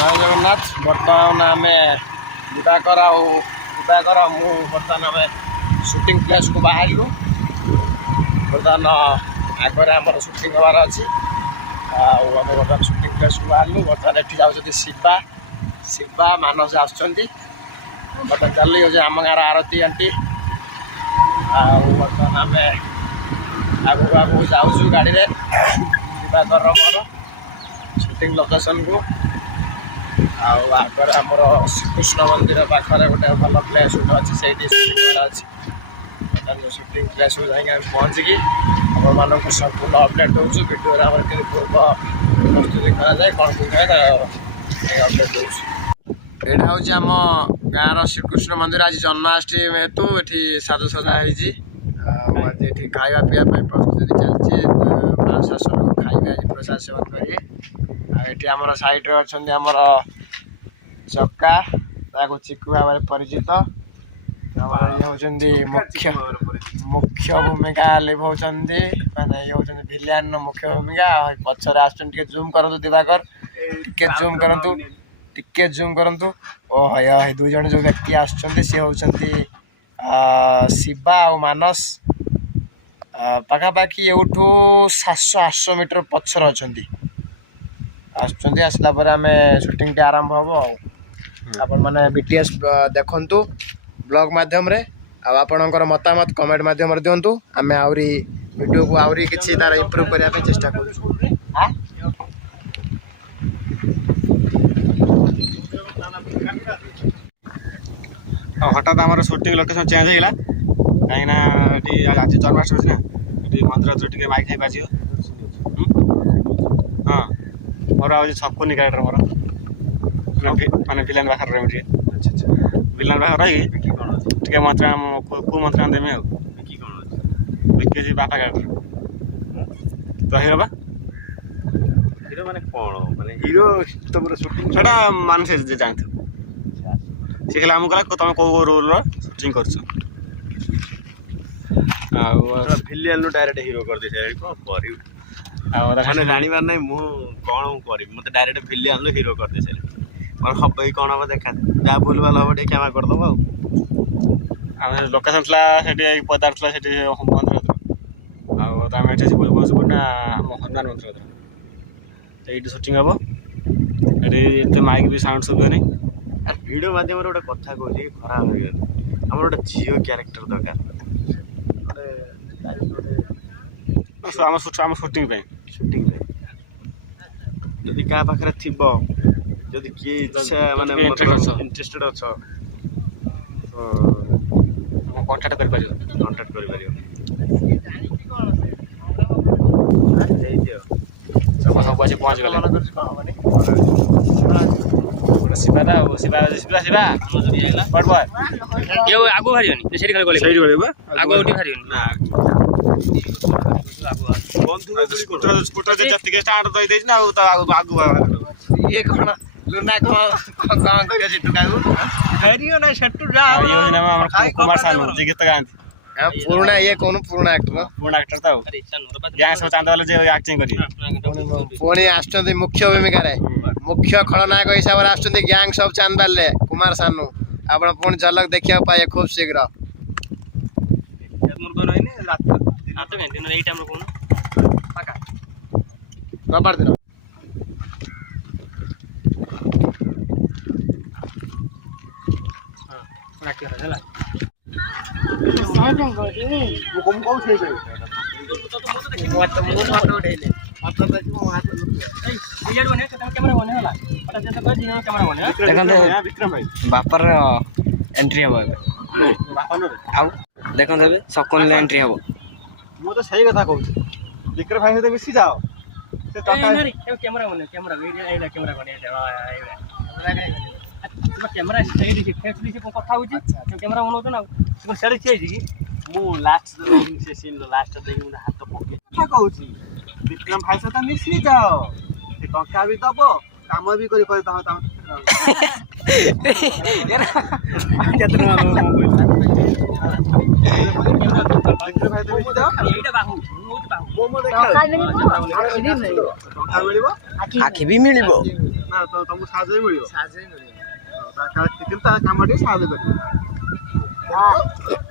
जय जगन्नाथ। बर्तमान आम दिवाकर मु बर्तमान आम शूटिंग प्लेस को बाहर बर्तमान आगे आम शूटिंग हबार अच्छी आम बर्तमान शूटिंग प्लेस को बाहर बर्तमान ये जाऊँगी शिवा शिवा मानस बर्तमान चल आम गाँव आरती आंटी बर्तमान आम आगू आगू जाऊँ गाड़ी में दिवाकर मोर शूटिंग लोकेशन को आगे आमर श्रीकृष्ण मंदिर पाखे गोटे भल प्लेस गोटे अच्छी से शूटिंग प्लेस को जाकि पहुँचिकी आप संपूर्ण अपडेट दूँ भिडियो पूर्व प्रस्तुति कराए कौन कौन अपडेट दूँ। यहाँ हूँ आम गाँव श्रीकृष्ण मंदिर आज जन्माष्टमी हेतु ये साजसजा आज ये खावा पीवा प्रस्तुति चलती 500 लोग खाइबे आज प्रसाद सेवन करेंगे ये आमर साइड्रे अच्छा आमर चक्का चिकू भाव में परिचित मुख्य मुख्य भूमिका लिभाऊँगी माने ये हूँ भिलियन मुख्य भूमिका पचर आसुटे जूम करूँ दिवाकर टिके जूम करूँ ओ है दुई जन जो व्यक्ति आसुँच सी हूँ शिवा और मानस पाखापाखि एठू 700-800 मीटर पचर अच्छा आसला आम शूटिंग आरंभ हम आपण मैंने बीटीएस देखु ब्लॉग माध्यम रे आपणकर मतामत कमेंट माध्यम दिंतु आम आहरी वीडियो को आहरी किसी तार इम्प्रूव करने चेष्टा कर। हठात आम शूटिंग लोकेशन चेंज होगा कहीं आज जन्माष्टमी ना ये मंदिर टे माइक खाई बाजी हाँ मोर आज छपुनी गाड़ी मोर माने विलान पाखे रही अच्छा विलान पाखे रही टे मंत्र कौ मंत्र देमी आगे बापा गाड़ी तो हिरो बा हिरो माने कौन माने हिरो तुम शूटिंग छड़ा मान से जानते सी कहला आमको कहला तुम कौ रोल शूटिंग कर भिलियन डायरेक्ट हिरो कर दे कौन कर मैंने जानवर नहीं मु कौन कर मत डायरेक्ट भिलियन हिरो कर दे कौन हम कौन हम देखा जहाँ भूल भाल हम टे क्षमा करदेव आम लोकेशन पदार्थ मंदिर आम ना हनुमान मंदिर ये शूटिंग हम ये माइक भी साउंड शुभनी भिडियो माध्यम गोटे कथा कौन खराब हो आम गोटे झील क्यारेक्टर दरकार आम शूटिंग जदि क्या पाखे थी जदि किए इच्छा माने इंटरेस्टेड अच्छा कंटाक्ट कर सब आज पहुँच गले शिवा शिवा शिवा शिवा बड़ बॉय ये आगो भारियोनी सेठी खाली गले आगो उठी भारियोनी ना स्कूटर जति स्टार्ट दई देछ ना तो आगु ये कौन लुना कौन कर टुकाऊ हरियो ना छट्टू जा कुमार सानू जी गीत गांधी पुराना ये कौन पुराना एक्टर था गैंग सब चांद वाले जे एक्टिंग करी पुणी आसुँच मुख्य भूमिका रे मुख्य खलनायक हिसाब से आसुँच गैंग सब चांद वाले कुमार सानू आप पुणी झलक देखा पाए खूब शीघ्र रविवार दिन बापर एंट्री हम देखते सकल एंट्री हम मुझे सही कथा कहूँ विक्रम भाई सहित मिसी जाओ कैमरा कैमरा कथा हो कैमरा बनाऊ ना सियाड़े किए मु लास्ट से सीन लास्ट देखि मुझे हाथ पके क्या कहूँ विक्रम भाई सहित मिसी जाओ टंका भी दब काम भी कर भाई ଆଖି ବି ମିଳିବ ତମକୁ ସାହାଯ୍ୟ ବି ମିଳିବ କିନ୍ତୁ ତା କାମ ଟିକେ ସାହାଯ୍ୟ କରିବ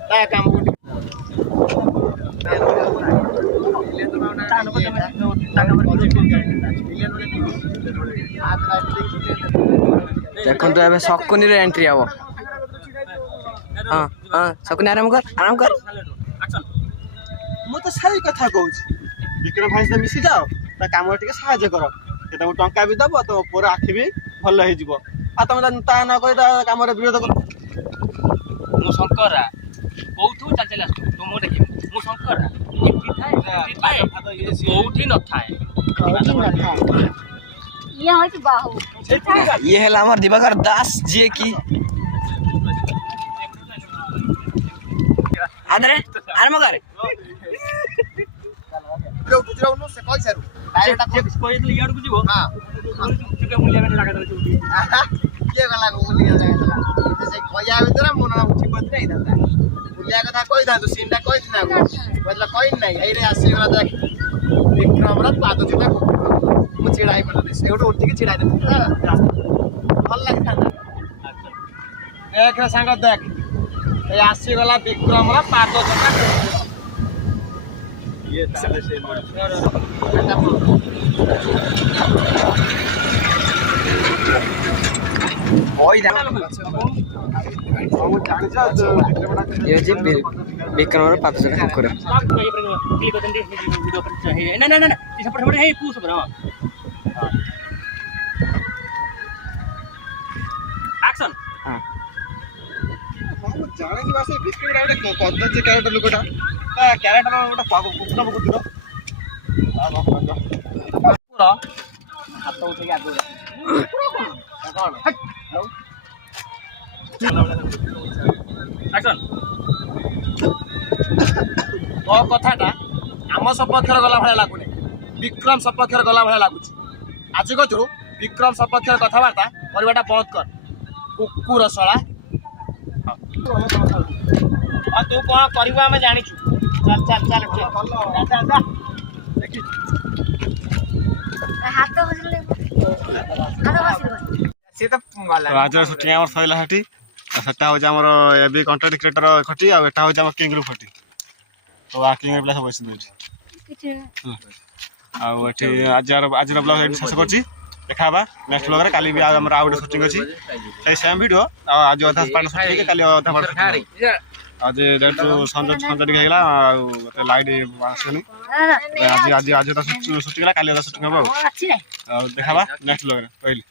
ତା କାମକୁ ଦେଖନ୍ତୁ ଏବେ ଶକୁନିର ଏଣ୍ଟ୍ରି ହବ ହଁ ହଁ ଶକୁନି ଆରାମ କର ମୁଁ ତ ସେଇ କଥା କହୁଛି ବିକ୍ରମ ଭାଇ ସହିତ ମିଶି ଯାଅ ତା କାମରେ ଟିକେ ସାହାଯ୍ୟ କର ସେ ତମକୁ ଟଙ୍କା ବି ଦବ ତମ ପୁଅର ଆଖି ବି ଭଲ ହେଇଯିବ ଆଉ ତମେ ତା ନ କହି ତା କାମରେ ବିରୋଧ କର ମୁଁ ଶଙ୍କରା କୋଉଠୁ ଚାଲି ଚାଲି ଆସୁଛୁ ତୁ ମୁଁ ଦେଖିବି ମୁଁ ଶଙ୍କରା ଏଠି ଥାଏ କୋଉଠି ନଥାଏ ଇଏ ହଉଛି ବାହୁ ଇଏ ହେଲା ଆମର ଦିବାକର ଦାସ ଯିଏ କି ଆଦରେ ଆରମ୍ଭ କରେ କହିଥିଲି ଇଆଡ଼କୁ ଯିବ ମୂଲ୍ୟ ଲାଗା ଦେଉଛି କିଏ ଗଲା ସେ କହିବା ଭିତରେ ମୁଁ ଠିକ ହେଇଥାନ୍ତା ବୁଲିବା କଥା କହିଥାନ୍ତୁ ସିନ୍ଟା କହିଥିଲା କହିଥିଲା କହିନି ନାହିଁ ଏଇରେ ଆସିଗଲା ଦେଖ ବିକ୍ରମର ପାଦ ଚିଟା ମୁଁ ଛିଡ଼ା ହେଇପାରିଲି ସେଇଠୁ ଉଠିକି ଛିଡ଼ା ହେଇଥିଲି ଭଲ ଲାଗିଥାନ୍ତା ଦେଖ ସାଙ୍ଗ ଦେଖ ଏଇ ଆସିଗଲା ବିକ୍ରମର ପାଦ ଚିଟା ଇଏ ତାହେଲେ ସେ ବିକ୍ରମର ପାଦ ଚିଟା ଠାକୁର ଜାଣିଛି ବା ସେ ବିକ୍ରମ ଗୋଟେ କଦର୍ଯ୍ୟ କ୍ୟାରେକ୍ଟର ଲୋକଟା ତା କ୍ୟାରେକ୍ଟର ଗୋଟେ କୁକୁର ପ୍ରକୃତିର ହାତ ଉଠେଇକି ଆଗକୁ ତୋ କଥାଟା ଆମ ସପକ୍ଷରେ ଗଲା ଭଳିଆ ଲାଗୁନି ବିକ୍ରମ ସପକ୍ଷରେ ଗଲା ଭଳିଆ ଲାଗୁଛି ଆଜି କତରୁ ବିକ୍ରମ ସପକ୍ଷରେ କଥାବାର୍ତ୍ତା କରିବାଟା ବନ୍ଦ କର କୁକୁର ଶଳା ଆଉ ତୁ କଣ କରିବୁ ଆମେ ଜାଣିଛୁ ଚାଲ ହାତ ବସିଲେ ସିଏ ତ ଗଲା ଆଜିର ସୁଟିଂ ଆମର ସରିଲା ସେଠି ଆଉ ସେଟା ହେଉଛି ଆମର ଏବେ କଣ୍ଟେଣ୍ଟ କ୍ରିଏଟର ଖଟି ଆଉ ଏଟା ହେଉଛି ଆମର କିଙ୍ଗ ଗ୍ରୁପ ଖଟି ତ ଆକ୍ଟିଂ ପିଲା ସବୁ ବସିଛନ୍ତି ଏଠି ଆଉ ଏଠି ଆଜିର ବ୍ଲଗ ଏଠି ଶେଷ କରୁଛି ଦେଖା ହେବା ନେକ୍ସଟ ବ୍ଲଗରେ କାଲି ବି ଆମର ଆଉ ଗୋଟେ ସୁଟିଂ ଅଛି ସେଇ ସେମ୍ ଭିଡ଼ିଓ ଆଉ ଆଜି ଅଧା ପାଟ ସୁଟିଂ କାଲି ଅଧା ପାଟ ସୁଟିଂ ଆଜି ଯେହେତୁ ସଞ୍ଜ ଟିକେ ହେଇଗଲା ଆଉ ଲାଇଟ୍ ଆସିବନି ଆଜି ଅଧା ସୁଟିଂ ହେଲା କାଲି ଅଧା ସୁଟିଂ ହେବ ଆଉ ଦେଖା ହେବା ନେକ୍ସଟ ବ୍ଲଗରେ ରହିଲି।